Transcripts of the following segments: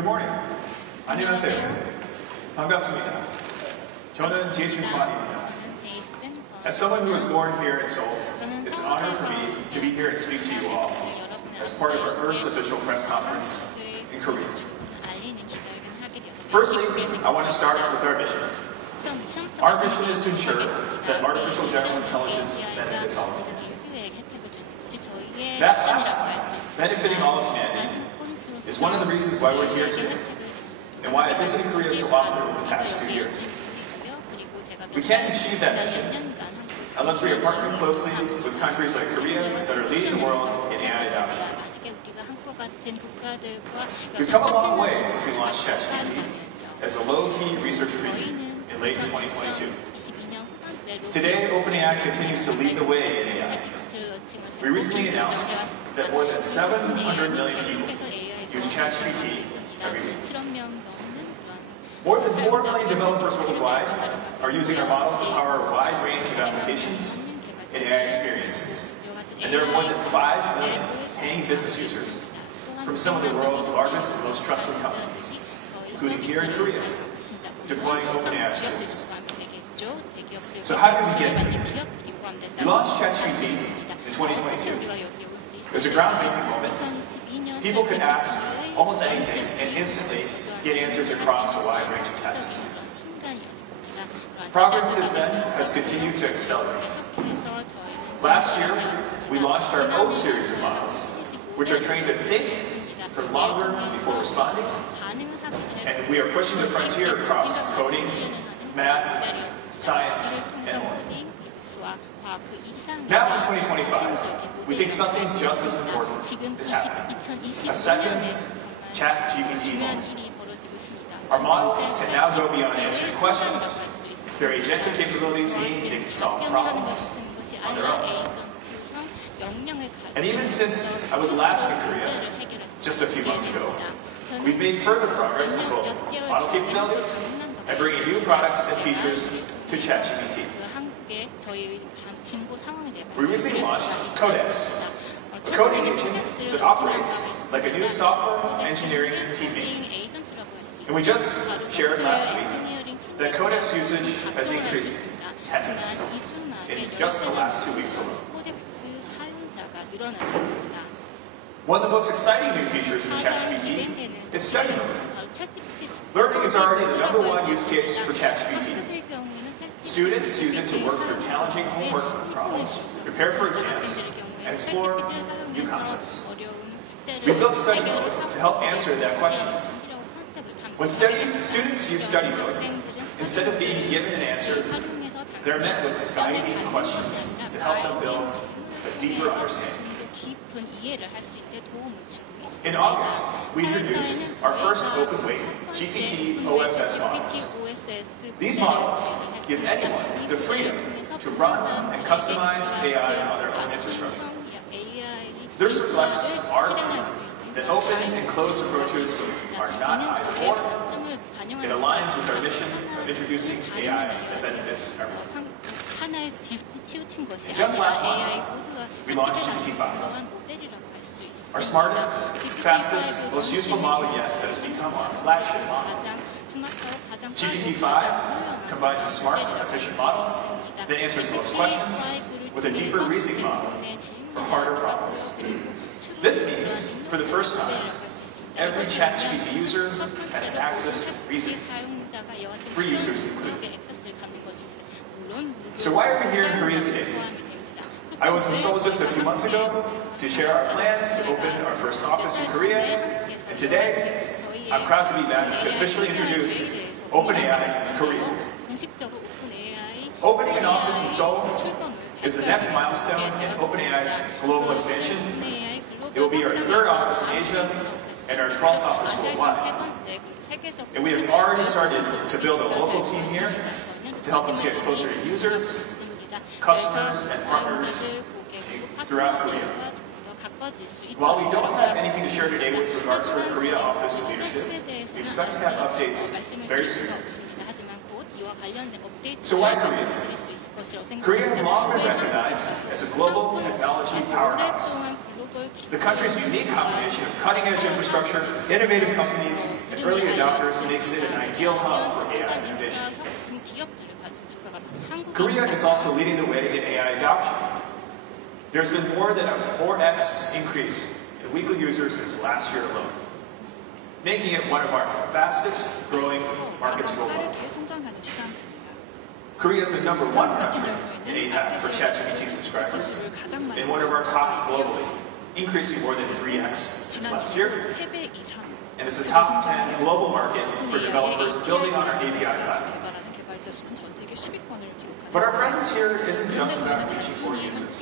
Good morning. 안녕하세요. 반갑습니다. 저는 제이슨 관입니다. As someone who was born here in Seoul, it's an honor for me to be here and speak to you all as part of our first official press conference in Korea. Firstly, I want to start with our mission. Our mission is to ensure that artificial general intelligence benefits all. That last benefiting all of humanity is one of the reasons why we're here today, and why I visited Korea so often over the past few years. We can't achieve that mission unless we are partnering closely with countries like Korea that are leading the world in AI adoption. We've come a long way since we launched ChatGPT as a low-key research region in late 2022. Today, OpenAI continues to lead the way in AI. We recently announced that more than 700 million people use ChatGPT every week. More than 4 million developers worldwide are using our models to power a wide range of applications and AI experiences. And there are more than 5 million paying business users from some of the world's largest and most trusted companies, including here in Korea, deploying OpenAI tools. So how did we get here? We launched ChatGPT in 2022. It was a groundbreaking moment. People could ask almost anything and instantly get answers across a wide range of tasks. Progress since then has continued to accelerate. Last year, we launched our O series of models, which are trained to think for longer before responding, and we are pushing the frontier across coding, math, science, and more. Now in 2025, we think something just as important is happening. A second ChatGPT moment. Our models can now go beyond answering questions. Their agentic capabilities mean they can solve problems on their own. And even since I was last in Korea, just a few months ago, we've made further progress in both model capabilities and bringing new products and features to ChatGPT. We recently launched Codex, a coding engine that operates like a new software engineering teammate. And we just shared last week that Codex usage has increased 10x in just the last 2 weeks alone. One of the most exciting new features in ChatGPT is study mode. Learning is already the #1 use case for ChatGPT. Students use it to work through challenging homework problems, prepare for exams, and explore new concepts. We built study mode to help answer that question. When students use study mode, instead of being given an answer, they're met with guiding questions to help them build a deeper understanding. In August, we introduced our first open-weight GPT OSS models. These models give anyone the freedom to run and customize AI on their own infrastructure. This reflects our view that open and closed approaches are not either or. It aligns with our mission of introducing AI that benefits everyone. Just last month, we launched GPT-5. Our smartest, fastest, most useful model yet that has become our flagship model. GPT-5 combines a smart, efficient model that answers most questions with a deeper reasoning model for harder problems. This means, for the first time, every ChatGPT user has access to reasoning, free users included. So why are we here in Korea today? I was in Seoul just a few months ago to share our plans to open our first office in Korea, and today, I'm proud to be back to officially introduce OpenAI in Korea. Opening an office in Seoul is the next milestone in OpenAI's global expansion. It will be our 3rd office in Asia and our 12th office worldwide. And we have already started to build a local team here to help us get closer to users, customers, and partners throughout Korea. While we don't have anything to share today with regards to our Korea office leadership, we expect to have updates very soon. So why Korea? Korea has long been recognized as a global technology powerhouse. The country's unique combination of cutting-edge infrastructure, innovative companies, and early adopters makes it an ideal hub for AI innovation. Korea is also leading the way in AI adoption. There's been more than a 4x increase in weekly users since last year alone, making it one of our fastest growing markets worldwide. Korea is the #1 country in APAC for ChatGPT subscribers, and one of our top globally, increasing more than 3x since last year. And it's a top 10 global market for developers building on our API platform. But our presence here isn't just about reaching more users.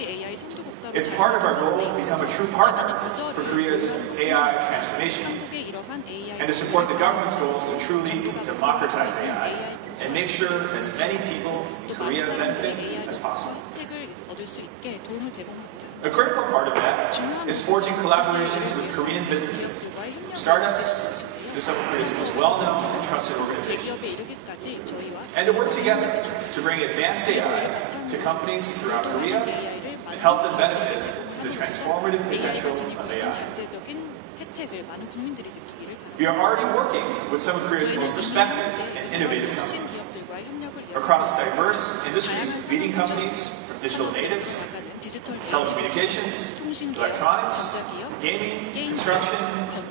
It's part of our goal to become a true partner for Korea's AI transformation and to support the government's goals to truly democratize AI and make sure as many people in Korea benefit as possible. A critical part of that is forging collaborations with Korean businesses, startups, to some of Korea's most well-known and trusted organizations, and to work together to bring advanced AI to companies throughout Korea and help them benefit from the transformative potential of AI. We are already working with some of Korea's most respected and innovative companies across diverse industries, leading companies from digital natives, telecommunications, electronics, gaming, construction,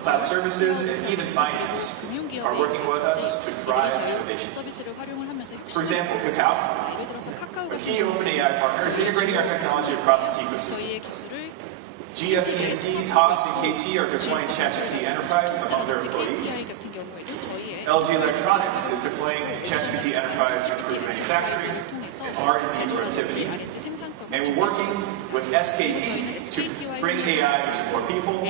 cloud services, and even finance are working with us to drive innovation. For example, Kakao, a key OpenAI partner, is integrating our technology across its ecosystem. GSE&C, TOS, and KT are deploying ChatGPT Enterprise among their employees. LG Electronics is deploying ChatGPT Enterprise to improve manufacturing and R&D productivity. And we're working with SKT to bring AI to support people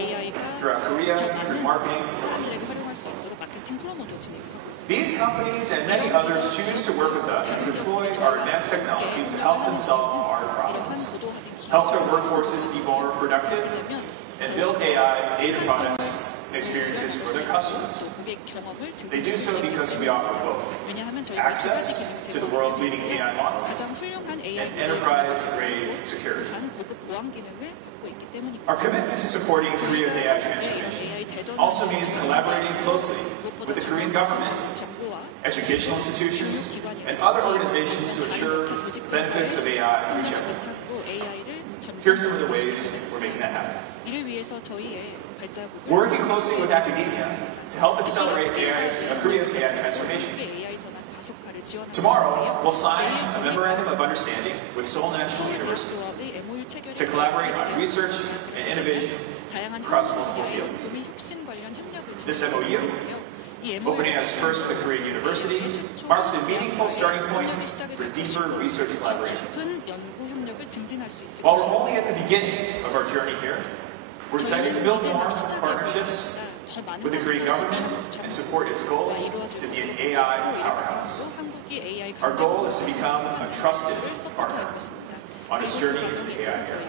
throughout Korea through marketing promotions. These companies and many others choose to work with us and deploy our advanced technology to help them solve hard problems, help their workforces be more productive, and build AI data products and experiences for their customers. They do so because we offer both access to the world's leading AI models and enterprise-grade security. Our commitment to supporting Korea's AI transformation also means collaborating closely with the Korean government, educational institutions, and other organizations to ensure benefits of AI reach everyone. Here are some of the ways we're making that happen. We're working closely with academia to help accelerate Korea's AI transformation. Tomorrow, we'll sign a memorandum of understanding with Seoul National University to collaborate on research and innovation across multiple fields. This MOU, OpenAI's first with a Korean university, marks a meaningful starting point for deeper research collaboration. While we're only at the beginning of our journey here, we're excited to build more partnerships with the Korean government and support its goals to be an AI powerhouse. Our goal is to become a trusted partner on its journey to the AI era.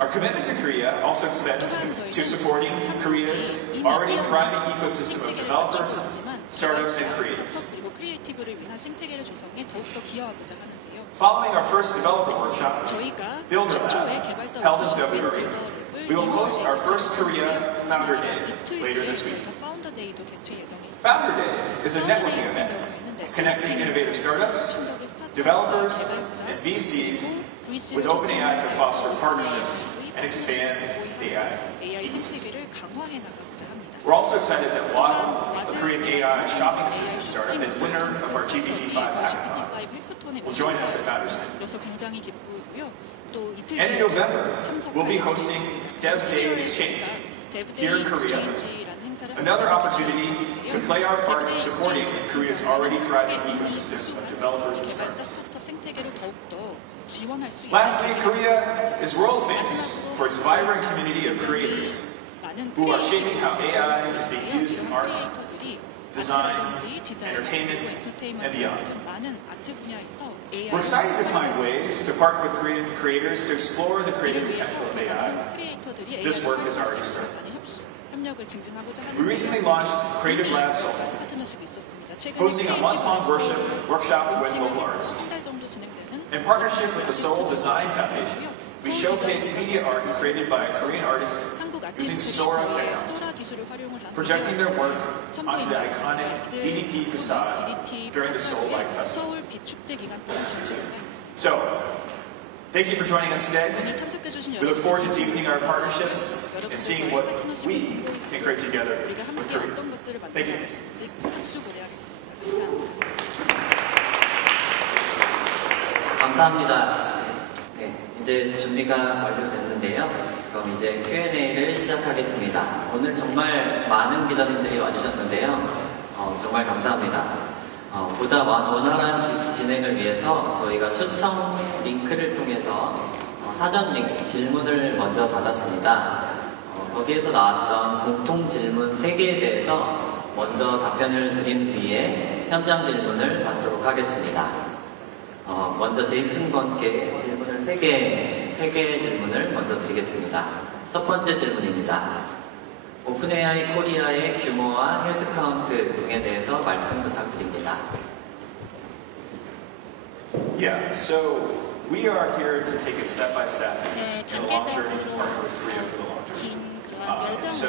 Our commitment to Korea also extends to supporting Korea's already thriving ecosystem of developers, startups, and creators. Following our first developer workshop, Builder Lab, held in February, we will host our first Korea Founder Day later this week. Founder Day is a networking event connecting innovative startups, developers, and VCs with OpenAI to foster partnerships and expand the AI ecosystem. We're also excited that Waddle, a Korean AI shopping assistant startup and winner of our GPT-5 hackathon, will join us at Founders Day. And in November, we'll be hosting Dev Day Exchange here in Korea, another opportunity to play our part in supporting Korea's already thriving ecosystem of developers and startups. Lastly, Korea is world famous for its vibrant community of creators who are shaping how AI is being used in art, design, entertainment, and beyond. We're excited to find ways to partner with Korean creators to explore the creative potential of AI. This work has already started. We recently launched Creative Lab Seoul, hosting a month-long workshop with local artists. In partnership with the Seoul Design Foundation, we showcased media art created by a Korean artist using Sora technology, projecting their work onto the iconic DDP facade during the Seoul Light Festival. So, thank you for joining us today. We look forward to deepening our partnerships and seeing what we can create together with Korea. Thank you. 감사합니다. 네, 이제 준비가 완료됐는데요. 그럼 이제 Q&A를 시작하겠습니다. 오늘 정말 많은 기자님들이 와주셨는데요. 정말 감사합니다. 보다 원활한 진행을 위해서 저희가 초청 링크를 통해서 사전 질문을 먼저 받았습니다. 거기에서 나왔던 공통 질문 3개에 대해서 먼저 답변을 드린 뒤에 현장 질문을 받도록 하겠습니다. 먼저 제이슨 건께 질문을 3개의 질문을 먼저 드리겠습니다. 첫 번째 질문입니다. 오픈AI 코리아의 규모와 헤드카운트 등에 대해서 말씀 부탁드립니다. Yeah, so we are here to take it step by step in the long term to partner with Korea for the long term. So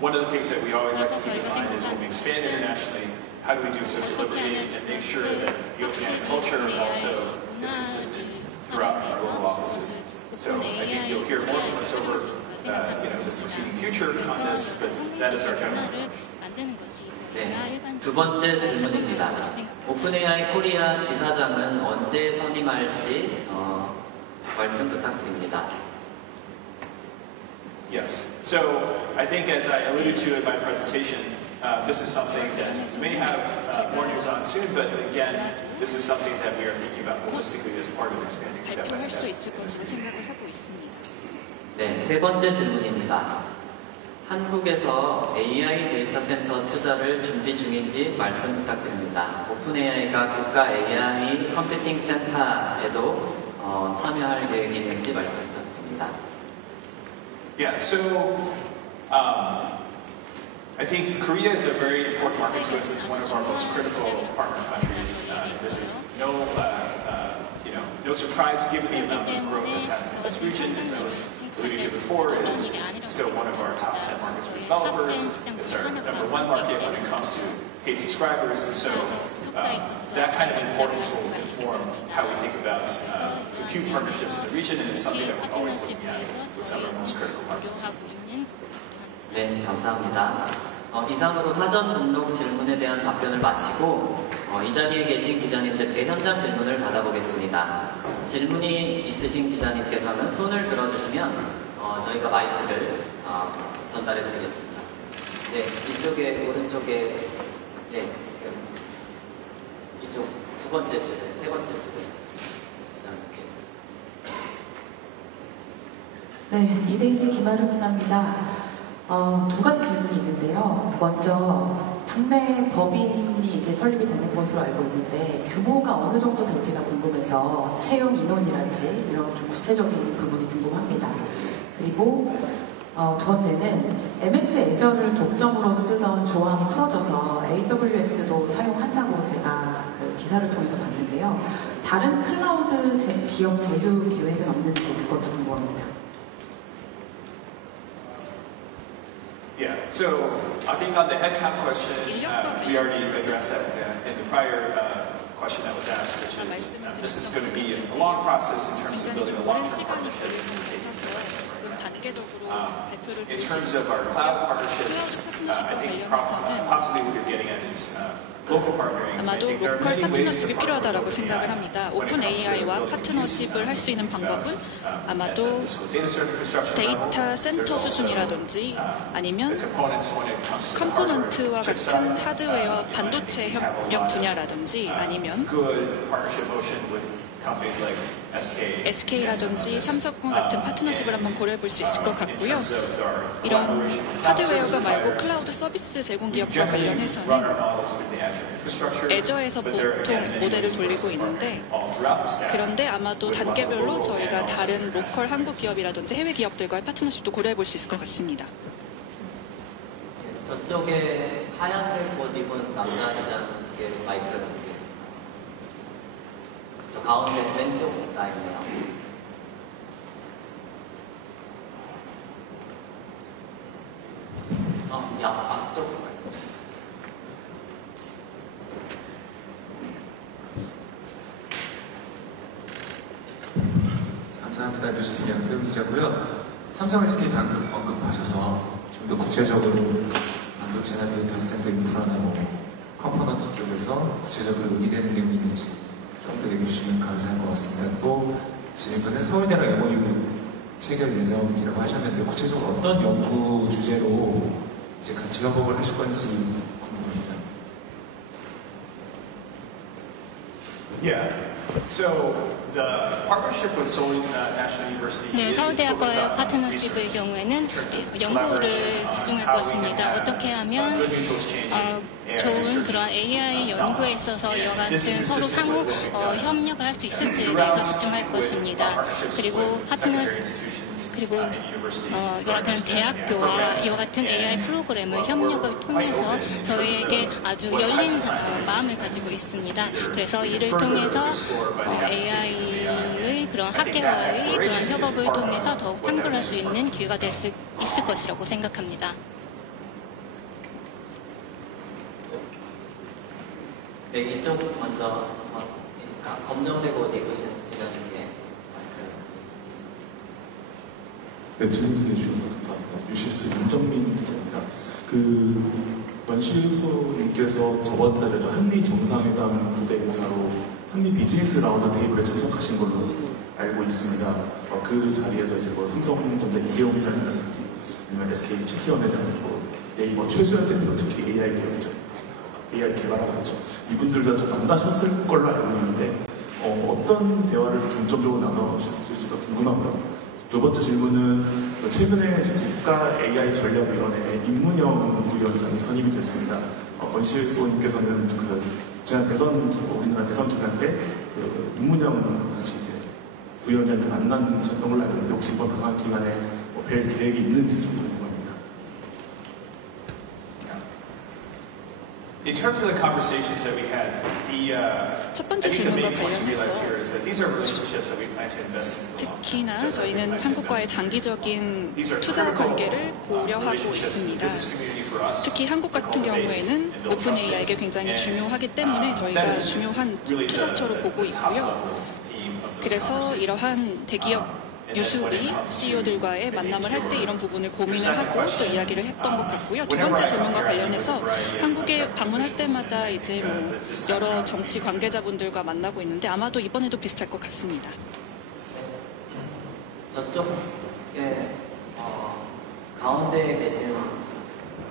one of the things that we always like to keep in mind is when we expand internationally, how do we do so deliberately and make sure that the OpenAI culture also is consistent throughout our global offices. So I think you'll hear more from us over the succeeding future on this, but that is our general. 네, 두 번째 질문입니다. 오픈AI 코리아 지사장은 언제 선임할지 말씀 부탁드립니다. Yes. So I think, as I alluded to in my presentation, this is something that we may have more news on soon, but again, this is something that we are thinking about holistically as part of expanding step by step. 네, 세 번째 질문입니다. 한국에서 AI 데이터 센터 투자를 준비 중인지 말씀 부탁드립니다. 오픈AI가 국가 AI 컴퓨팅 센터에도 참여할 계획이 있는지 말씀 부탁드립니다. Yeah, so I think Korea is a very important market to us. It's one of our most critical partner countries. This is no surprise given the amount of growth that's happening in this region. As I was alluding to before, it is still one of our top 10 markets for developers. It's our #1 market when it comes to paid subscribers, and so that kind of importance will inform how we think about compute partnerships in the region, and it's something that we're always looking at with some of our most critical markets. 네, 감사합니다. 이상으로 사전 등록 질문에 대한 답변을 마치고 이 자리에 계신 기자님들께 현장 질문을 받아보겠습니다. 질문이 있으신 기자님께서는 손을 들어주시면 저희가 마이크를 전달해 드리겠습니다. 네, 이쪽에 오른쪽에 이쪽 두 번째 줄에 세 번째 줄에 기자님께. 네, 이데일리 김아름 기자입니다. 두 가지 질문이 있는데요. 먼저 국내 법인이 이제 설립이 되는 것으로 알고 있는데 규모가 어느 정도 될지가 궁금해서 채용 인원이랄지 이런 좀 구체적인 부분이 궁금합니다. 그리고 두 번째는 MS 애저를 독점으로 쓰던 조항이 풀어져서 AWS도 사용한다고 제가 그 기사를 통해서 봤는데요. 다른 클라우드 기업 제휴 계획은 없는지 그것도 궁금합니다. Yeah, so I think on the headcount question, we already addressed that in the prior question that was asked, which is this is going to be a long process in terms of building a long-term partnership. In terms of our cloud partnerships, I think possibly what you're getting at is local partnering. 아마도 로컬 파트너십이 필요하다고 생각을 합니다. 오픈AI와 파트너십을 할 수 있는 방법은 아마도 데이터 센터 수준이라든지 아니면 컴포넌트와 같은 하드웨어 반도체 협력 분야라든지 아니면 SK라든지 삼성과 같은 파트너십을 한번 고려해 볼 수 있을 것 같고요. 이런 하드웨어가 말고 클라우드 서비스 제공 기업과 관련해서는 애저에서 보통 모델을 돌리고 있는데 그런데 아마도 단계별로 저희가 다른 로컬 한국 기업이라든지 해외 기업들과의 파트너십도 고려해 볼 수 있을 것 같습니다. 저쪽에 하얀색 옷 입은 남자 기자님께 마이크를 드리겠습니다. 저 가운데 왼쪽 라인이요. 앞쪽으로 말씀. 감사합니다. 뉴스미디어 태우 기자고요. 삼성 SK 방금 언급하셔서 좀 더 구체적으로 반도체나 데이터 센터 인프라나 뭐 컴포넌트 쪽에서 구체적으로 논의되는 내용이 있는지 좀 더 얘기해주시면 감사할 것 같습니다. 또 지금은 서울대랑 MOU 체결 예정이라고 하셨는데 구체적으로 어떤 연구 주제로 이제 같이 협업을 하실 건지 궁금합니다. Yeah. So the partnership with Seoul National University 네, is 서울대학과의 focused on 파트너십의 경우에는 연구를 집중할 것입니다. 어떻게 하면 좋은 그런 AI 연구에 있어서 이와 같은 서로 상호 협력을 할 수 있을지에 대해서 집중할 것입니다. 그리고 그리고 이와 같은 대학교와 이와 같은 AI 프로그램을 협력을 통해서 저희에게 아주 열린 마음을 가지고 있습니다. 그래서 이를 통해서 AI의 그런 학계와의 그런 협업을 통해서 더욱 탐구할 수 있는 기회가 될 수 있을 것이라고 생각합니다. 네, 이쪽 먼저 검정색 옷 입으신 기자님께 마이크를 드리겠습니다. 네, 질문해 주셔서 감사합니다. 유시스 윤정민 기자입니다. 원시소님께서 저번 달에 한미 정상회담 무대 행사로 한미 비즈니스 라운드 테이블에 참석하신 걸로 알고 있습니다. 그 자리에서 이제 뭐 삼성전자 이재용 회장이라든지 아니면 SK 최기원 회장, 네이버 최수연 대표, 특히 AI 개발하고 있죠. 이분들과 좀 만나셨을 걸로 알고 있는데 어떤 대화를 중점적으로 나누셨을지가 궁금하고요. 두 번째 질문은 최근에 국가 AI 전략위원회 임문영 부위원장이 선임이 됐습니다. 권실소님께서는 지난 우리나라 대선 기간 때 임문영 당시 이제 부위원장을 만나셨던 걸로 알고 있는데 혹시 이번 방학 기간에 뵐 계획이 있는지 좀 궁금합니다. In terms of the conversations that we had, 첫 번째 I think the 질문과 main point to 관련해서 realize here is that these are relationships that we plan to invest in. 특히나 저희는 한국과의 장기적인 투자 관계를 고려하고 있습니다. 특히 한국 같은 경우에는 오픈 AI에게 굉장히 중요하기 때문에 저희가 중요한 투자처로 보고 있고요. 그래서 이러한 대기업 유수리 CEO들과의 만남을 할 때 이런 부분을 고민을 하고 또 이야기를 했던 것 같고요. 두 번째 질문과 관련해서 한국에 방문할 때마다 이제 뭐 여러 정치 관계자분들과 만나고 있는데 아마도 이번에도 비슷할 것 같습니다. 저쪽에 가운데에 계신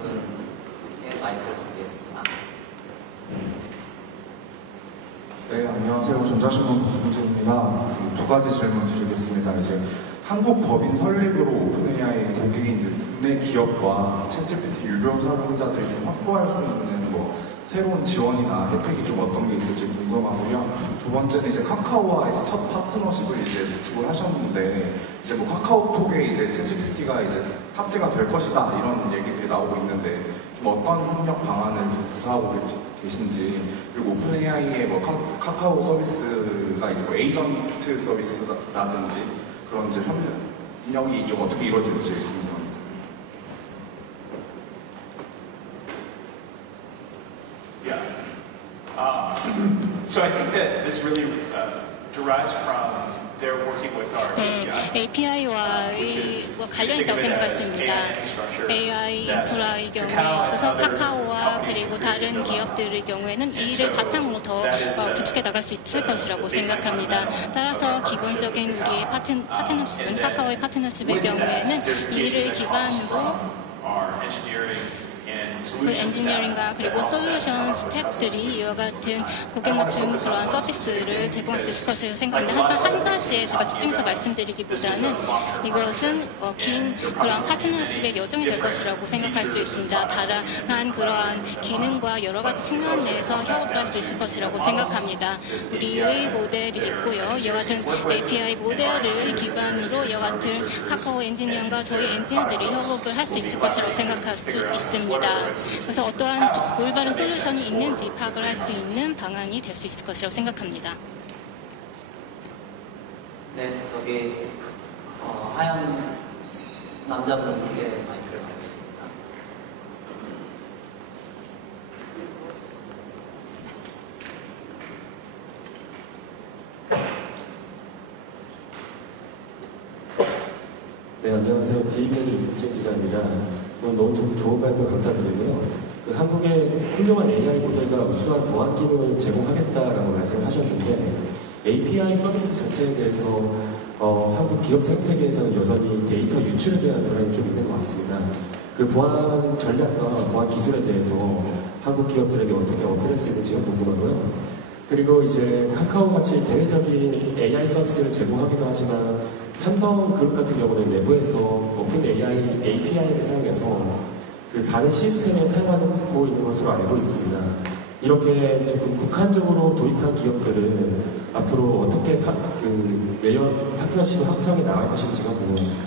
분께 마이크를 넘기겠습니다. 네, 안녕하세요. 전자신문 박준재입니다. 두 가지 질문 드리겠습니다. 이제 한국 법인 설립으로 오픈AI 고객인 기업과 챗GPT 유료 사용자들이 좀 확보할 수 있는 뭐 새로운 지원이나 혜택이 좀 어떤 게 있을지 궁금하고요. 두 번째는 이제 카카오와 이제 첫 파트너십을 이제 구축을 하셨는데 이제 뭐 카카오톡에 이제 챗GPT가 이제 탑재가 될 것이다 이런 얘기들이 나오고 있는데 좀 어떤 협력 방안을 좀 구사하고 계신지 그리고 오픈AI의 뭐 카카오 서비스가 이제 뭐 에이전트 서비스라든지 그런 이제 협력이 좀 어떻게 이루어질지 궁금합니다. Yeah. So I think that this really derives from their working with our API와의 관련이 있다고 생각했습니다. AI 인프라의 경우에 있어서 카카오와 그리고 다른 기업들의 경우에는 이를 바탕으로 더 구축해 나갈 수 있을 것이라고 생각합니다. 따라서 기본적인 우리의 파트너십은 카카오의 파트너십의 경우에는 이를 기반으로 그 엔지니어링과 그리고 솔루션 스태프들이 이와 같은 고객 맞춤 그러한 서비스를 제공할 수 있을 것이라고 생각합니다. 하지만 한 가지에 제가 집중해서 말씀드리기보다는 이것은 긴 그러한 파트너십의 여정이 될 것이라고 생각할 수 있습니다. 다양한 그러한 기능과 여러 가지 측면 내에서 협업을 할 수 있을 것이라고 생각합니다. 우리의 모델이 있고요. 이와 같은 API 모델을 기반으로 이와 같은 카카오 엔지니어과 저희 엔지니어들이 협업을 할 수 있을 것이라고 생각할 수 있습니다. 그래서 어떠한 올바른 솔루션이 있는지 파악을 할 수 있는 방안이 될 수 있을 것이라고 생각합니다. 네, 저기 하얀 남자분께 마이크를 넘기겠습니다. 안녕하세요. DBL 이승재 기자입니다. 오늘 너무 좋은 발표 감사드리고요. 한국의 훌륭한 AI 모델과 우수한 보안 기능을 제공하겠다라고 말씀하셨는데 API 서비스 자체에 대해서 한국 기업 생태계에서는 여전히 데이터 유출에 대한 불안이 좀 있는 것 같습니다. 그 보안 전략과 보안 기술에 대해서 한국 기업들에게 어떻게 어필할 수 있는지가 궁금하고요. 그리고 이제 카카오같이 대외적인 AI 서비스를 제공하기도 하지만 삼성그룹 같은 경우는 내부에서 오픈 AI API를 사용해서 그 4대 시스템에 사용하고 있는 것으로 알고 있습니다. 이렇게 조금 국한적으로 도입한 기업들은 앞으로 어떻게 매연 파트너십을 확장해 나갈 것인지가 궁금합니다.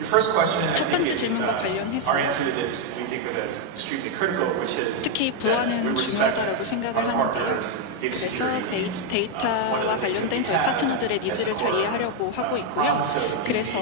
Your first question, 첫 번째 질문과 관련해서 our answer to this we think of as extremely critical, which is 특히 보안은 중요하다고 생각을 하는데요. 그래서 데이터와 관련된 저희 파트너들의 니즈를 잘 이해하려고 하고 있고요. 그래서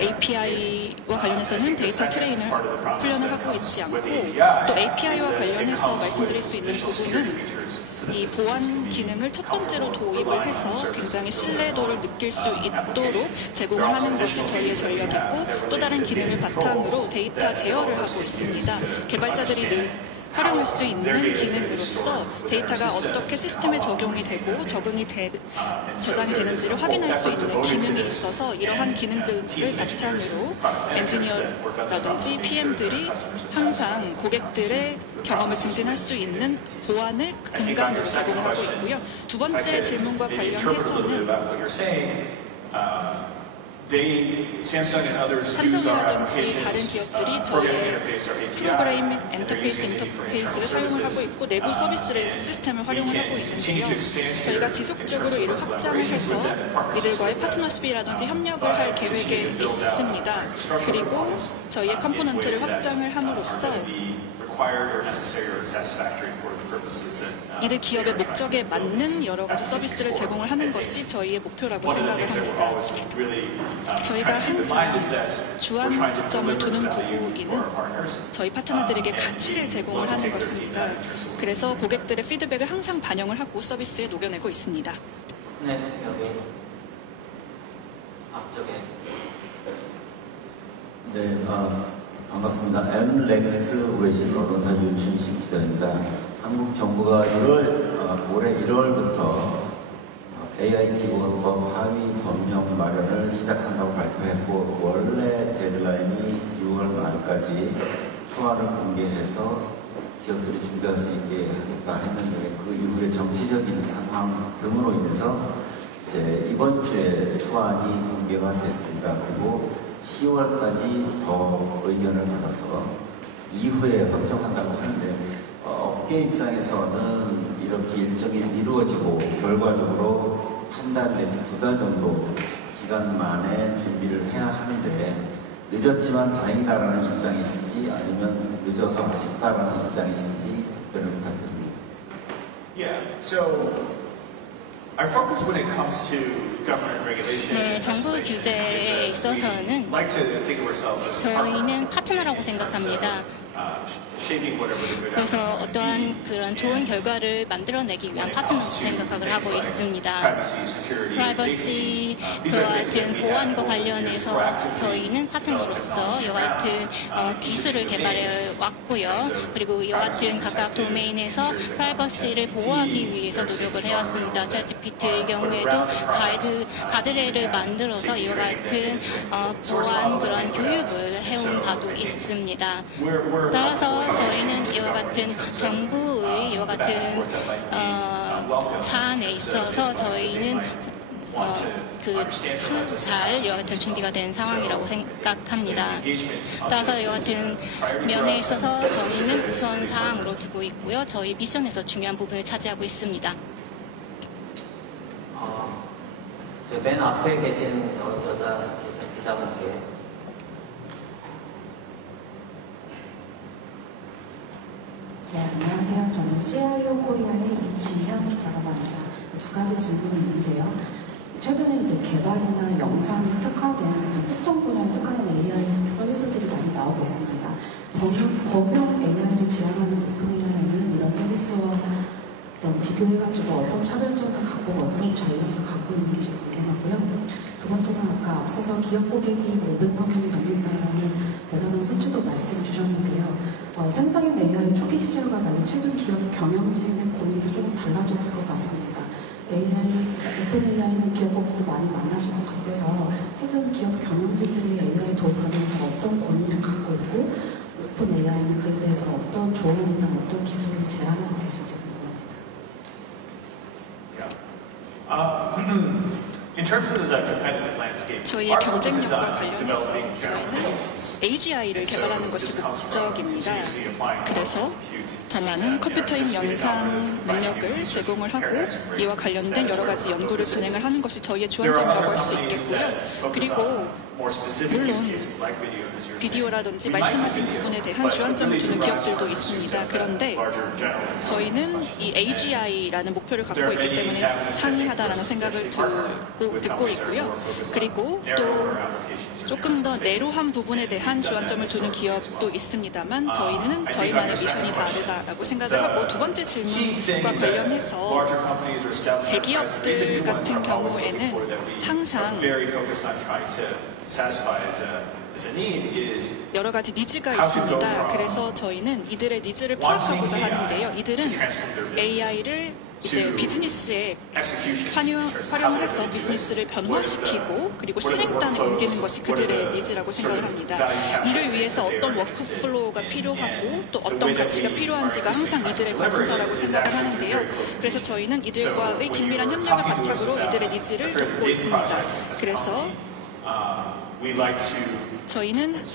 API와 관련해서는 데이터 트레인을 훈련을 하고 있지 않고 또 API와 관련해서 말씀드릴 수 있는 부분은 이 보안 기능을 첫 번째로 도입을 해서 굉장히 신뢰도를 느낄 수 있도록 제공을 하는 것이 저희의 전략이고 또 다른 기능을 바탕으로 데이터 제어를 하고 있습니다. 개발자들이 늘 활용할 수 있는 기능으로서 데이터가 어떻게 시스템에 적용이 되고 저장이 되는지를 확인할 수 있는 기능이 있어서 이러한 기능들을 바탕으로 엔지니어라든지 PM들이 항상 고객들의 경험을 증진할 수 있는 보안을 근간으로 제공하고 있고요. 두 번째 질문과 관련해서는 삼성이라든지 다른 기업들이 저희의 프로그램 인터페이스 인터페이스를 사용을 하고 있고 내부 서비스를 시스템을 활용을 하고 있는데요. 저희가 지속적으로 이를 확장을 해서 이들과의 파트너십이라든지 협력을 할 계획에 있습니다. 그리고 저희의 컴포넌트를 확장을 함으로써 이들 기업의 목적에 맞는 여러 가지 서비스를 제공을 하는 것이 저희의 목표라고 생각을 합니다. 저희가 항상 주안점을 두는 부분은 저희 파트너들에게 가치를 제공을 하는 것입니다. 그래서 고객들의 피드백을 항상 반영을 하고 서비스에 녹여내고 있습니다. 네, 여기 앞쪽에. 네, 반갑습니다. 엠렉스 외신 언론사 윤춘식 기자입니다. 한국 정부가 올해 1월부터 AI 기본법 하위 법령 마련을 시작한다고 발표했고 원래 데드라인이 6월 말까지 초안을 공개해서 기업들이 준비할 수 있게 하겠다 했는데 그 이후에 정치적인 상황 등으로 인해서 이제 이번 주에 초안이 공개가 됐습니다. 그리고 10월까지 더 의견을 받아서 이후에 확정한다고 하는데 업계 입장에서는 이렇게 일정이 미루어지고 결과적으로 한 달 내지 2달 정도 기간 만에 준비를 해야 하는데 늦었지만 다행이다라는 입장이신지 아니면 늦어서 아쉽다라는 입장이신지 답변을 부탁드립니다. Our focus when it comes to government regulation 네, 정부 규제에 있어서는 저희는 파트너라고 생각합니다. 그래서 어떠한 그런 좋은 결과를 만들어내기 위한 파트너로 생각을 하고 있습니다. 프라이버시, 그와 같은 보안과 관련해서 저희는 파트너로서 이와 같은 기술을 개발해 왔고요. 그리고 이와 같은 각각 도메인에서 프라이버시를 보호하기 위해서 노력을 해왔습니다. 챗GPT의 경우에도 가드레일을 만들어서 이와 같은 보안 그런 교육을 해온 바도 있습니다. 따라서 저희는 이와 같은 정부의 이와 같은 사안에 있어서 저희는 잘 이와 같은 준비가 된 상황이라고 생각합니다. 따라서 이와 같은 면에 있어서 저희는 우선 사항으로 두고 있고요. 저희 미션에서 중요한 부분을 차지하고 있습니다. 제 맨 앞에 계신 여자 기자분께. 네, 안녕하세요. 저는 CIO 코리아의 이치현 기자라고 합니다. 두 가지 질문이 있는데요. 최근에 이제 개발이나 영상에 특화된 특정 분야에 특화된 AI 서비스들이 많이 나오고 있습니다. 범용 AI를 지향하는 오픈 AI는 이런 서비스와 일단 비교해가지고 어떤 차별점을 갖고 어떤 전략을 갖고 있는지 궁금하고요. 두 번째는 아까 앞서서 기업 고객이 500만 명이 넘는다라는 대단한 수치도 말씀 주셨는데요. 생성형 AI 초기 시절과 달리 최근 기업 경영진의 고민도 조금 달라졌을 것 같습니다. 오픈 AI는 기업하고도 많이 만나실 것 같아서 최근 기업 경영진들이 AI 도입 과정에서 어떤 고민을 갖고 있고 오픈 AI는 그에 대해서 어떤 조언이나 어떤 기술을 제안하고 계신지 궁금합니다. In terms of the competitive landscape, 저희의 경쟁력과 관련해서 저희는 AGI를 개발하는 것이 목적입니다. 그래서 더 많은 컴퓨터인 연산 능력을 제공을 하고 이와 관련된 여러 가지 연구를 진행을 하는 것이 저희의 주안점이라고 할 수 있겠고요. 그리고 물론 비디오라든지 말씀하신 부분에 대한 주안점을 두는 기업들도 있습니다. 그런데 저희는 이 AGI라는 목표를 갖고 있기 때문에 상이하다라는 생각을 듣고 있고요. 그리고 또 조금 더 내로한 부분에 대한 주안점을 두는 기업도 있습니다만 저희는 저희만의 미션이 다르다라고 생각을 하고 두 번째 질문과 관련해서 대기업들 같은 경우에는 항상 여러 가지 니즈가 있습니다. 그래서 저희는 이들의 니즈를 파악하고자 하는데요. 이들은 AI를 이제 비즈니스에 활용해서 비즈니스를 변화시키고 그리고 실행단에 옮기는 것이 그들의 니즈라고 생각을 합니다. 이를 위해서 어떤 워크플로우가 필요하고 또 어떤 가치가 필요한지가 항상 이들의 관심사라고 생각을 하는데요. 그래서 저희는 이들과의 긴밀한 협력을 바탕으로 이들의 니즈를 돕고 있습니다. 그래서 저희는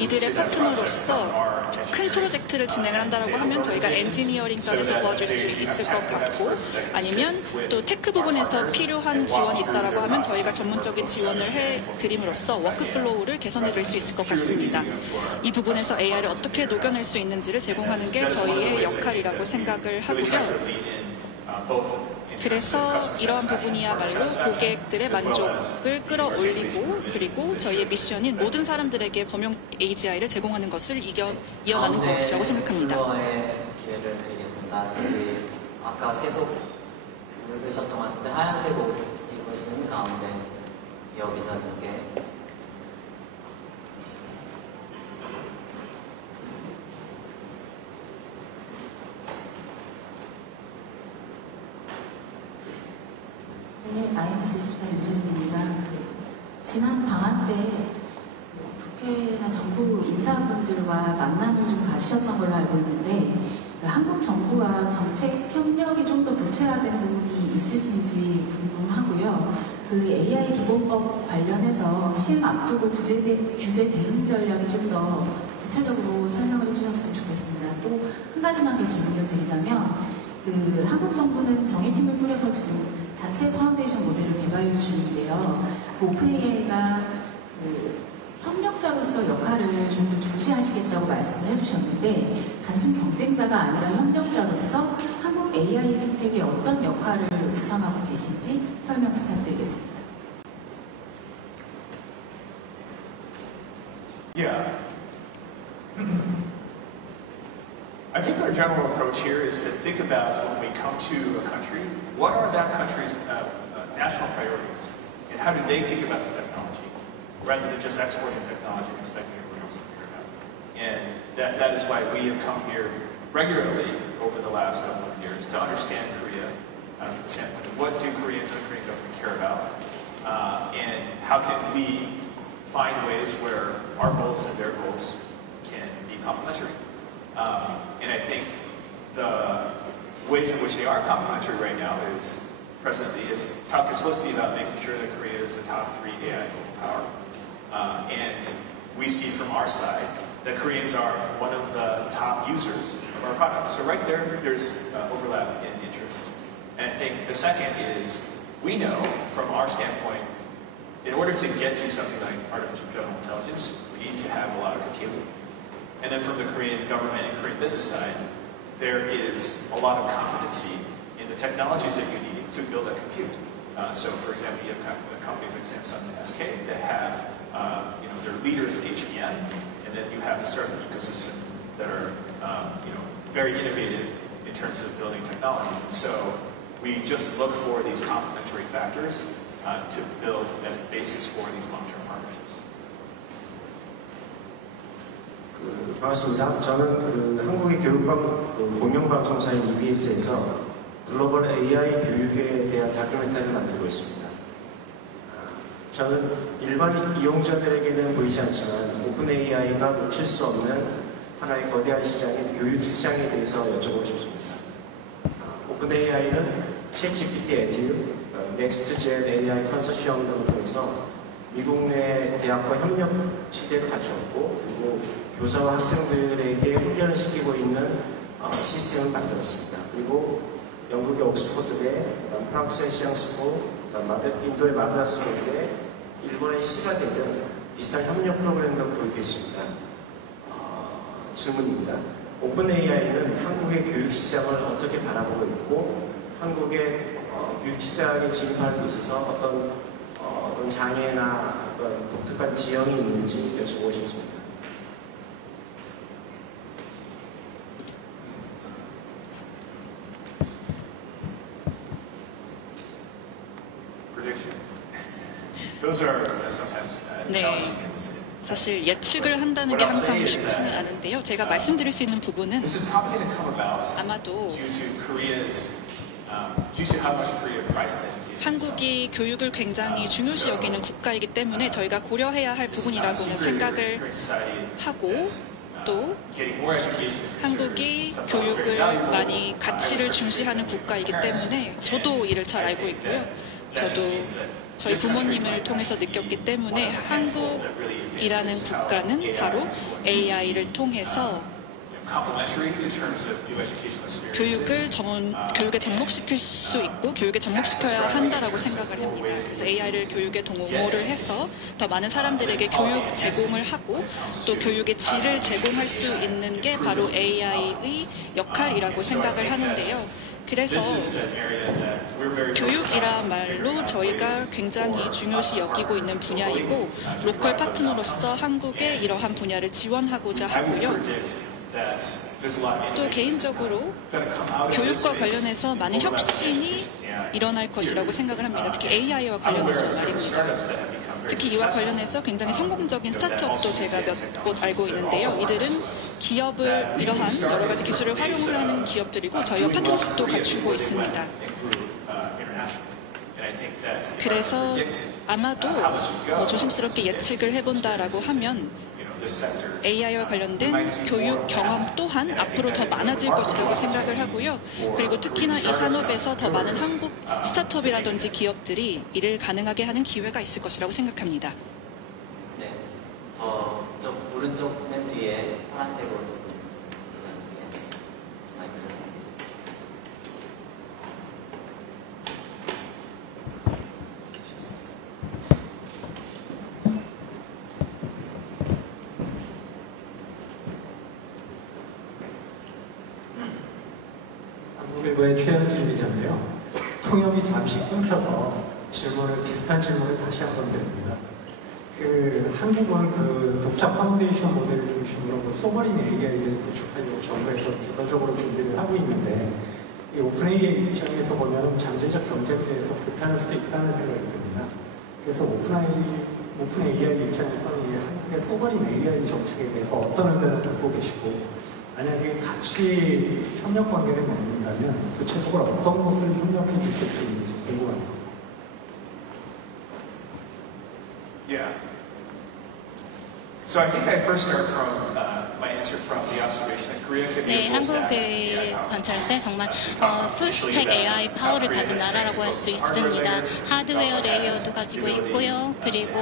이들의 파트너로서 큰 프로젝트를 진행을 한다고 하면 저희가 엔지니어링 편에서 도와줄 수 있을 것 같고 아니면 또 테크 부분에서 필요한 지원이 있다고 하면 저희가 전문적인 지원을 해드림으로써 워크플로우를 개선해드릴 수 있을 것 같습니다. 이 부분에서 AI를 어떻게 녹여낼 수 있는지를 제공하는 게 저희의 역할이라고 생각을 하고요. 그래서 이러한 부분이야말로 고객들의 만족을 끌어올리고 그리고 저희의 미션인 모든 사람들에게 범용 AGI를 제공하는 것을 이어가는 것이라고 생각합니다. 기회를 드리겠습니다. 저기 아까 계속 들으셨던 것 같은데 하얀색 옷 입으신 가운데 기업이사님께 네, IMC24 윤소진입니다. 지난 방학 때 국회나 정부 인사분들과 만남을 좀 가지셨던 걸로 알고 있는데 한국 정부와 정책 협력이 좀 더 구체화된 부분이 있으신지 궁금하고요. AI 기본법 관련해서 시행 앞두고 규제 대응 전략이 좀 더 구체적으로 설명을 해주셨으면 좋겠습니다. 또 한 가지만 더 질문을 드리자면 한국 정부는 정의팀을 꾸려서 지금 자체 파운데이션 모델을 개발 중인데요. 오픈AI가 협력자로서 역할을 좀 더 중시하시겠다고 말씀을 해주셨는데 단순 경쟁자가 아니라 협력자로서 한국 AI 생태계에 어떤 역할을 구상하고 계신지 설명 부탁드리겠습니다. Yeah. I think our general approach here is to think about when we come to a country, what are that country's national priorities, and how do they think about the technology, rather than just exporting technology and expecting everyone else to figure it out. And that is why we have come here regularly over the last couple of years to understand Korea from the standpoint of what do Koreans and the Korean government care about, and how can we find ways where our goals and their goals can be complementary. And I think the ways in which they are complementary right now is talk explicitly about making sure that Korea is a top 3 AI power. And we see from our side that Koreans are one of the top users of our products. So right there's overlap in interests. And I think the second is we know from our standpoint, in order to get to something like artificial general intelligence, we need to have a lot of compute. And then from the Korean government and Korean business side, there is a lot of competency in the technologies that you need to build that compute. So, for example, you have companies like Samsung and SK that have, they're leaders in HBM, and then you have the startup ecosystem that are, very innovative in terms of building technologies. And so we just look for these complementary factors to build as the basis for these long-term partnerships. 반갑습니다. 저는 한국의 공영방송사인 EBS에서 글로벌 AI 교육에 대한 다큐멘터리를 만들고 있습니다. 저는 일반 이용자들에게는 보이지 않지만 오픈 AI가 놓칠 수 없는 하나의 거대한 시장인 교육 시장에 대해서 여쭤보고 싶습니다. 오픈 AI는 챗GPT 에듀, 넥스트젠 AI 컨소시엄 등을 통해서 미국 내 대학과 협력 체제를 갖추었고 그리고 교사와 학생들에게 훈련을 시키고 있는 시스템을 만들었습니다. 그리고 영국의 옥스퍼드대, 프랑스의 시앙스포, 인도의 마드라스대, 일본의 시가대 등 비슷한 협력 프로그램도 도입해 있습니다. 질문입니다. 오픈 AI는 한국의 교육 시장을 어떻게 바라보고 있고 한국의 교육 시장에 진입하는 데 있어서 어떤 장애나 어떤 독특한 지형이 있는지 여쭤보고 싶습니다. 네, 사실 예측을 한다는 게 항상 쉽지는 않은데요. 제가 말씀드릴 수 있는 부분은 아마도 한국이 교육을 굉장히 중요시 여기는 국가이기 때문에 저희가 고려해야 할 부분이라고는 생각을 하고 또 한국이 교육을 많이 가치를 중시하는 국가이기 때문에 저도 이를 잘 알고 있고요. 저도 저희 부모님을 통해서 느꼈기 때문에 한국이라는 국가는 바로 AI를 통해서 교육에 접목시킬 수 있고 교육에 접목시켜야 한다라고 생각을 합니다. 그래서 AI를 교육에 동원을 해서 더 많은 사람들에게 교육 제공을 하고 또 교육의 질을 제공할 수 있는 게 바로 AI의 역할이라고 생각을 하는데요. 그래서 교육이란 말로 저희가 굉장히 중요시 여기고 있는 분야이고 로컬 파트너로서 한국의 이러한 분야를 지원하고자 하고요. 또 개인적으로 교육과 관련해서 많은 혁신이 일어날 것이라고 생각을 합니다. 특히 AI와 관련해서 말입니다. 특히 이와 관련해서 굉장히 성공적인 스타트업도 제가 몇 곳 알고 있는데요. 이들은 기업을 이러한 여러 가지 기술을 활용을 하는 기업들이고 저희와 파트너십도 갖추고 있습니다. 그래서 아마도 조심스럽게 예측을 해본다라고 하면 AI와 관련된 교육 경험 또한 앞으로 더 많아질 것이라고 생각을 하고요. 그리고 특히나 이 산업에서 더 많은 한국 스타트업이라든지 기업들이 이를 가능하게 하는 기회가 있을 것이라고 생각합니다. 네, 저쪽 오른쪽 맨 뒤에 파란색 옷 마이크 한국일보의 최현진 기자인데요. 통역이 잠시 끊겨서 비슷한 질문을 다시 한번 드립니다. 한국은 독자 파운데이션 모델을 중심으로 소버린 AI를 구축하려고 정부에서 주도적으로 준비를 하고 있는데 이 오픈 AI 입장에서 보면 잠재적 경쟁자에서 불편할 수도 있다는 생각이 듭니다. 그래서 오픈 AI 입장에서는 한국의 소버린 AI 정책에 대해서 어떤 의견을 갖고 계시고 만약에 같이 협력 관계를 맺는다면 구체적으로 어떤 것을 협력해 주실 수 있는지 궁금합니다. Yeah. So I think I first start from my answer from the observation that Korea could be 네, a full stack 한국의 AI power. 관찰세 정말 풀스택 AI 파워를 가진 나라라고 할 수 있습니다. 하드웨어 레이어도 가지고 있고요. 그리고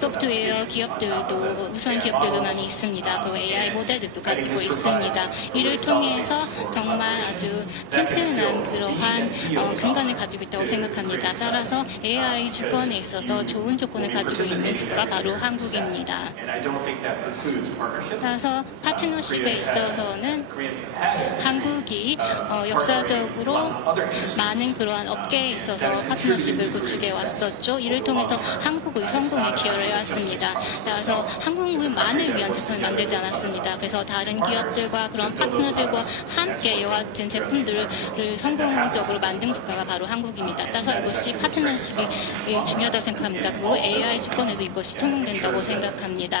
소프트웨어 기업들도 우수한 기업들도 많이 있습니다. 그 AI 모델들도 가지고 있습니다. 이를 통해서 정말 아주 튼튼한 그러한 근간을 가지고 있다고 생각합니다. 따라서 AI 주권에 있어서 좋은 조건을 가지고 있는 국가가 바로 한국입니다. 따라서 파트너십에 있어서는 한국이 역사적으로 많은 그러한 업계에 있어서 파트너십을 구축해 왔었죠. 이를 통해서 한국의 성공에 기여를 해왔습니다. 따라서 한국은 만을 위한 제품을 만들지 않았습니다. 그래서 다른 기업들과 그런 파트너들과 함께 이와 같은 제품들을 성공적으로 만든 국가가 바로 한국입니다. 따라서 이것이 파트너십이 중요하다고 생각합니다. 그리고 AI 주권에도 이것이 통용된다고 생각합니다.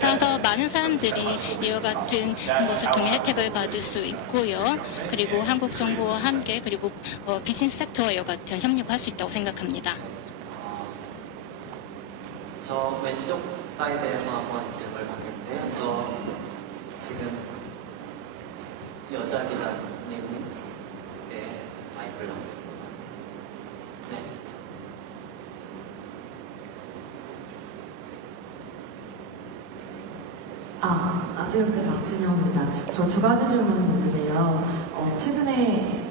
따라서 많은 사람들이 이와 같은 것을 통해 혜택을 받을 수 있고요. 그리고 한국 정부와 함께 그리고 비즈니스 섹터와 이와 같은 협력을 할 수 있다고 생각합니다. 저 왼쪽 사이드에서 한번 질문을 받겠는데요. 저 지금 여자 기자님의 마이크를 넘겼습니다. 네. 아주영재 박진영입니다. 저 두 가지 질문이 있는데요. 최근에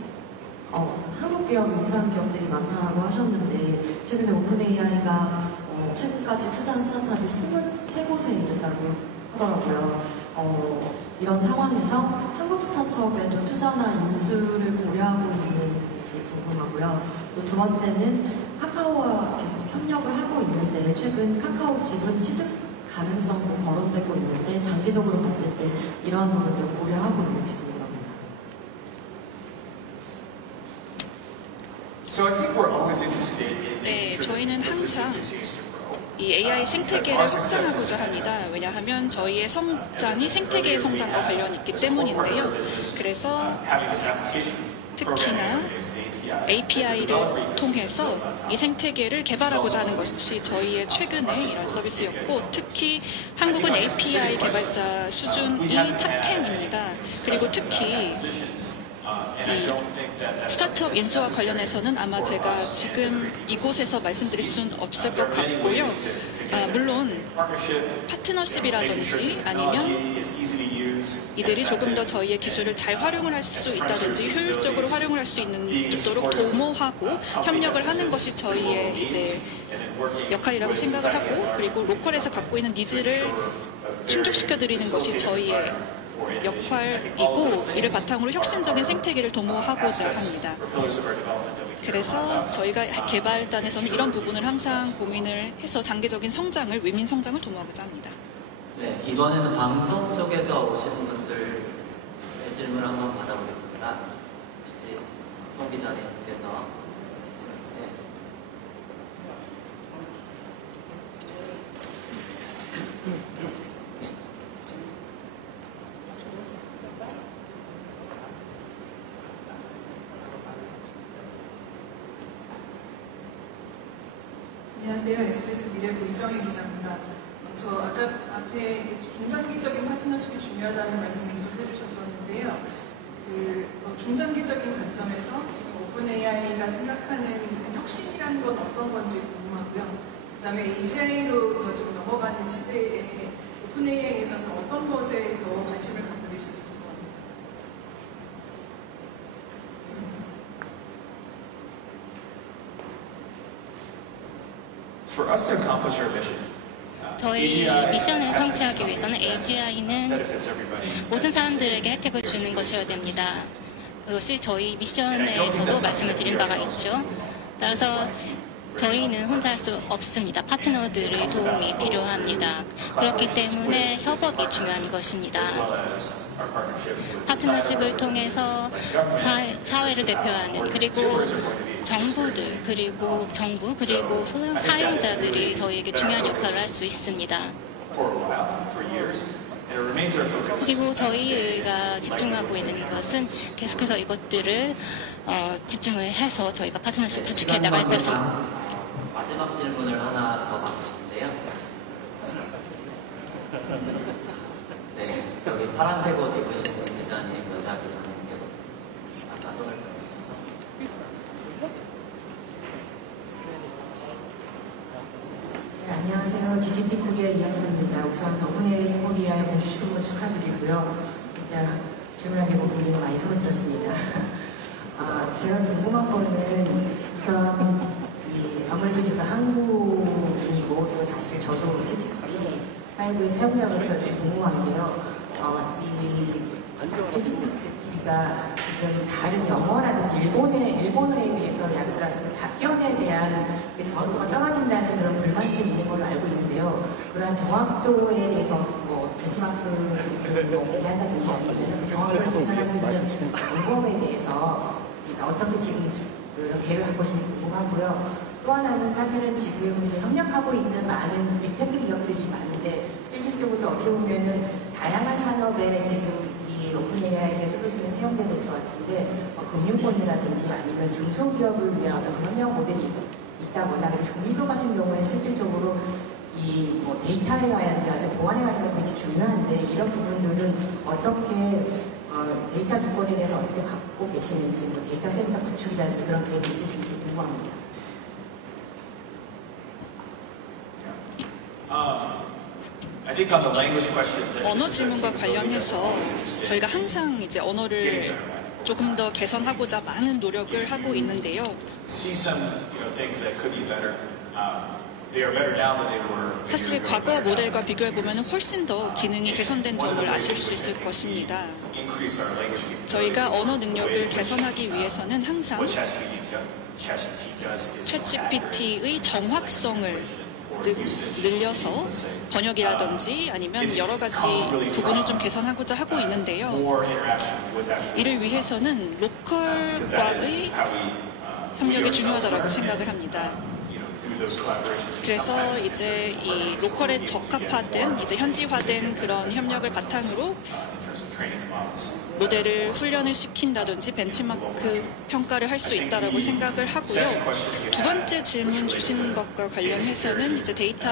한국 기업이 유사한 기업들이 많다고 하셨는데 최근에 오픈 AI가 최근까지 투자한 스타트업이 23곳에 이른다고 하더라고요. 이런 상황에서 한국 스타트업에도 투자나 인수를 고려하고 있는지 궁금하고요. 또 두 번째는 카카오와 계속 협력을 하고 있는데 최근 카카오 지분 취득 가능성도 거론되고 있는데 장기적으로 봤을 때 이러한 부분도 고려하고 있는지 궁금합니다. 네, 저희는 항상 이 AI 생태계를 확장하고자 합니다. 왜냐하면 저희의 성장이 생태계의 성장과 관련이 있기 때문인데요. 그래서 특히나 API를 통해서 이 생태계를 개발하고자 하는 것이 저희의 최근의 이런 서비스였고, 특히 한국은 API 개발자 수준이 탑10입니다. 그리고 특히 이 스타트업 인수와 관련해서는 아마 제가 지금 이곳에서 말씀드릴 수는 없을 것 같고요. 물론 파트너십이라든지 아니면 이들이 조금 더 저희의 기술을 잘 활용을 할 수 있다든지 효율적으로 활용을 할 수 있도록 도모하고 협력을 하는 것이 저희의 이제 역할이라고 생각을 하고, 그리고 로컬에서 갖고 있는 니즈를 충족시켜 드리는 것이 저희의 역할이고, 이를 바탕으로 혁신적인 생태계를 도모하고자 합니다. 그래서 저희가 개발단에서는 이런 부분을 항상 고민을 해서 장기적인 성장을, 위민 성장을 도모하고자 합니다. 네, 이번에는 방송 쪽에서 오시는 분들의 질문 한번 받아보겠습니다. 혹시 송 기자님께서 해주시는데. 안녕하세요. SBS 미래부 이정혜 기자입니다. 저 아까 앞에 중장기적인 파트너십이 중요하다는 말씀 계속 해주셨었는데요. 중장기적인 관점에서 지금 오픈 AI가 생각하는 혁신이라는 건 어떤 건지 궁금하고요. 그 다음에 AGI로 지금 넘어가는 시대에 오픈 AI에서는 어떤 것에 더 관심을 갖고 계실지 궁금합니다. For us to accomplish our mission, 저희 미션을 성취하기 위해서는 AGI는 모든 사람들에게 혜택을 주는 것이어야 됩니다. 그것이 저희 미션에서도 말씀을 드린 바가 있죠. 따라서 저희는 혼자 할 수 없습니다. 파트너들의 도움이 필요합니다. 그렇기 때문에 협업이 중요한 것입니다. 파트너십을 통해서 사회를 대표하는, 그리고 정부들, 그리고 정부, 그리고 사용자들이 저희에게 중요한 역할을 할 수 있습니다. 그리고 저희가 집중하고 있는 것은 계속해서 이것들을 집중을 해서 저희가 파트너십 구축해 나갈 것입니다. 마지막 질문을 하나 더 받고 싶은데요. 네, 여기 파란색 옷 입으신 기자님, 여자 기자님께서 아까 손을 들어주셔서. 네, 안녕하세요. GGT 코리아 이양선입니다. 우선 오픈AI 코리아의 공식 출범을 축하드리고요. 진짜 질문하게 보고 굉장히 많이 소리 들었습니다. 제가 궁금한 거는 우선 아무래도 제가 한국인이고 또 사실 저도 채찍이 5의 사용자로서 좀 궁금한 게요. 이 챗GPT가 지금 다른 영어라든지 일본어에 비해서 약간 답변에 대한 정확도가 떨어진다는 그런 불만이 있는 걸로 알고 있는데요. 그러한 정확도에 대해서 뭐 벤치마크 기준으로 얘기한다든지 아니면 정확도를 계산할 수 있는 방법에 대해서 어떻게 지금 그런 계획을 갖고 계신지 궁금하고요. 또 하나는 사실은 지금 협력하고 있는 많은 빅테크 기업들이 많은데 실질적으로 어떻게 보면은 다양한 산업에 지금 이 오픈 AI의 솔루션이 사용되는 것 같은데 금융권이라든지 아니면 중소기업을 위한 어떤 협력 모델이 있다거나 그리고 정밀도 같은 경우에는 실질적으로 이 뭐 데이터에 관한 보안에 관한 게 굉장히 중요한데 이런 부분들은 어떻게 데이터 주권에 대해서 어떻게 갖고 계시는지 뭐 데이터 센터 구축이라든지 그런 계획이 있으신지 궁금합니다. 언어 질문과 관련해서 저희가 항상 이제 언어를 조금 더 개선하고자 많은 노력을 하고 있는데요. 사실 과거 모델과 비교해 보면 훨씬 더 기능이 개선된 점을 아실 수 있을 것입니다. 저희가 언어 능력을 개선하기 위해서는 항상 챗GPT의 정확성을 늘려서 번역이라든지 아니면 여러 가지 부분을 좀 개선하고자 하고 있는데요. 이를 위해서는 로컬과의 협력이 중요하다고 생각을 합니다. 그래서 이제 이 로컬에 적합화된 이제 현지화된 그런 협력을 바탕으로 모델을 훈련을 시킨다든지 벤치마크 평가를 할 수 있다라고 생각을 하고요. 두 번째 질문 주신 것과 관련해서는 이제 데이터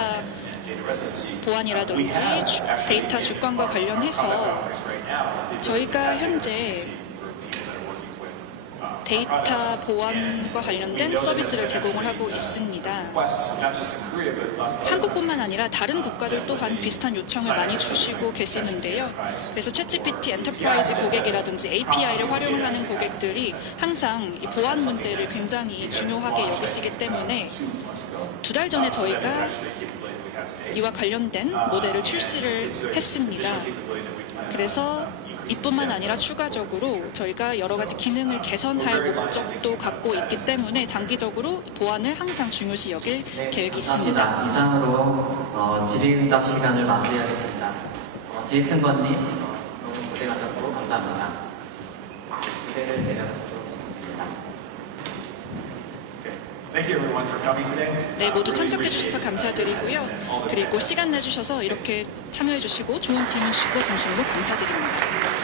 보안이라든지 데이터 주권과 관련해서 저희가 현재 데이터 보안과 관련된 서비스를 제공을 하고 있습니다. 한국뿐만 아니라 다른 국가들 또한 비슷한 요청을 많이 주시고 계시는데요. 그래서 챗GPT 엔터프라이즈 고객이라든지 API를 활용을 하는 고객들이 항상 이 보안 문제를 굉장히 중요하게 여기시기 때문에 2달 전에 저희가 이와 관련된 모델을 출시를 했습니다. 그래서 이뿐만 아니라 추가적으로 저희가 여러 가지 기능을 개선할 목적도 갖고 있기 때문에 장기적으로 보안을 항상 중요시 여길 계획이 있습니다. 감사합니다. 이상으로 질의응답 시간을 마무리하겠습니다. 제이슨 건님 너무 고생하셨고 감사합니다. 무대를 내려가도록 하겠습니다. 네, 모두 참석해 주셔서 감사드리고요. 그리고 시간 내주셔서 이렇게 참여해 주시고 좋은 질문 주셔서 진심으로 감사드립니다.